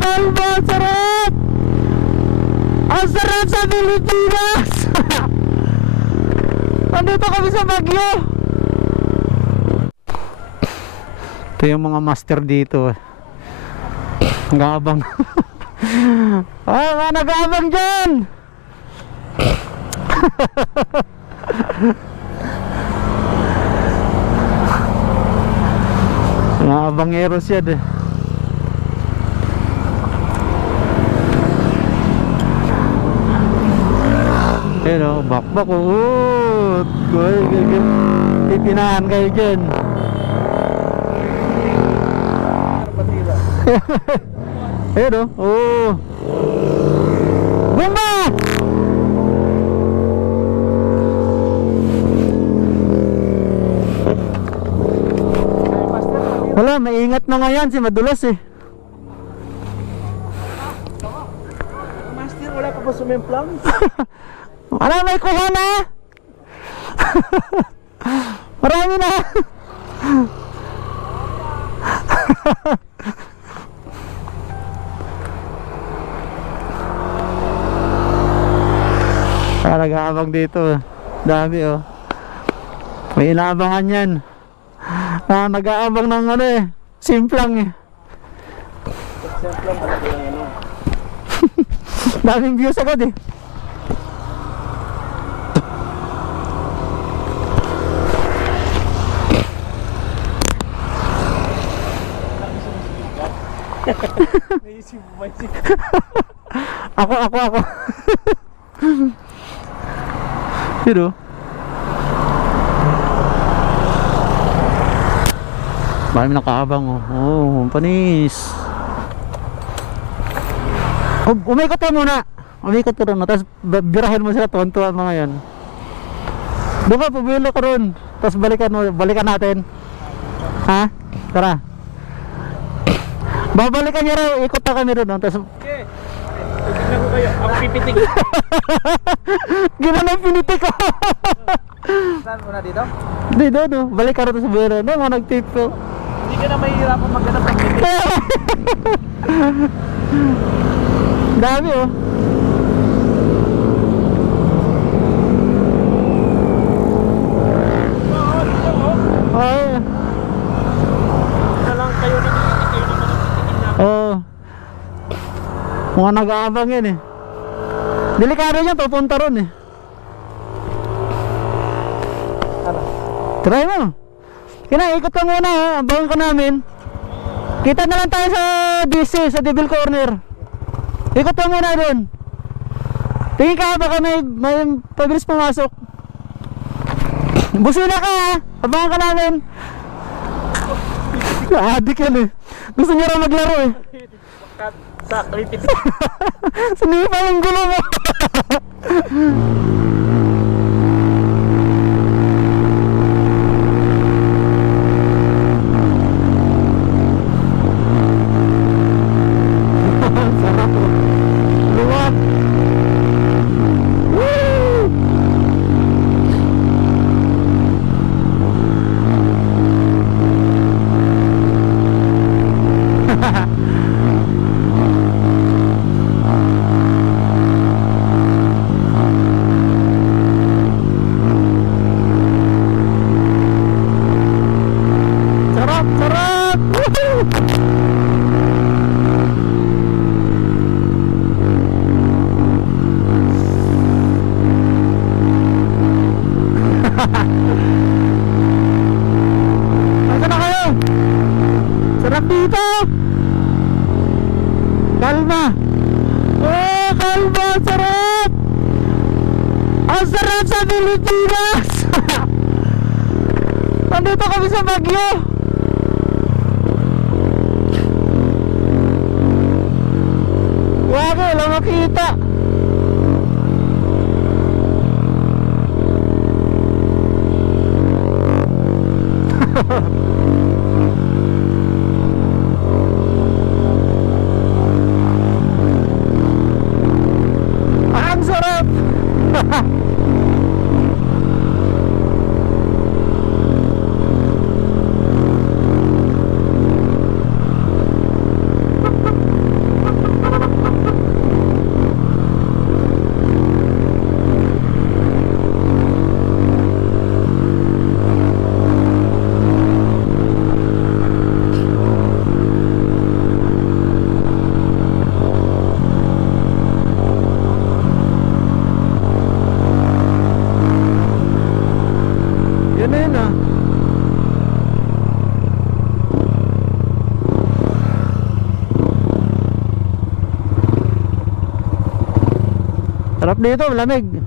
kalbo, ang sarap! Ang sarap sa Pilipinas! Nandito kami sa Baguio. Ito yung mga master dito. Nag-aabang. Nag-aabang dyan. Nag-aabangeros yan eh. Ayun o, bakbak o. Pipinahan kayo dyan. Ayun o. Oh. Bumba! Wala, maingat na nga yan. Si madulas eh. Master, wala ka pa sumimplang? Ano, may kuha na? Marami na. Nag-aabang dito. Dami oh. May inaabangan yan. Nag-aabang ng ano eh. Simplang eh. Simplang malaki lang ano. Daming views agad eh. Naisip mo ba yun? Ako. Pero marami nakaabang oh. Oh, panis. Umikot ka muna. Umikot ka ron. Tapos birahin mo sila. Tuwan-tuwa mga yan. Doon ka, pabilo ka ron. Tapos balikan natin. Ha? Tara. Babalikan niya raw. Ikot na kami ron. Tapos Okay. Tignan ko kayo. Ako pipitig. ginawa na pinitik ko. Saan mo na dito? Hindi, doon. Balik ka rin sa buwero. Doon mga nag-tip ko. Hindi ka na mahihirapan magganap ng pipitig. Dami oh. Ay. Ito lang kayo na kayo naman ang titigin na. Oh. Mga nag-aabang yan eh. Delikado yan, papunta ron eh. Ano? Try mo. Ikot ka muna ha, abangan ka namin. Kita na lang tayo sa DC, sa Devil Corner. Ikot ka muna doon. Tingin ka baka may pabilis pumasok. Busina ka ha, abangan ka namin. Adik yan eh. Gusto niya raw maglaro eh. Sa pipitig. Sinipa yung gulo mo. Sarap oh. Luwag. Woo! Sarap, sarap. Woohoo! Nasaan na kayo? Sarap dito. Kalma. Oh, kalma, sarap. Ang sarap sa Pilipinas. Nandito kami sa Baguio. Wag, wala makita. Ang sarap. Sarap dito, lamig.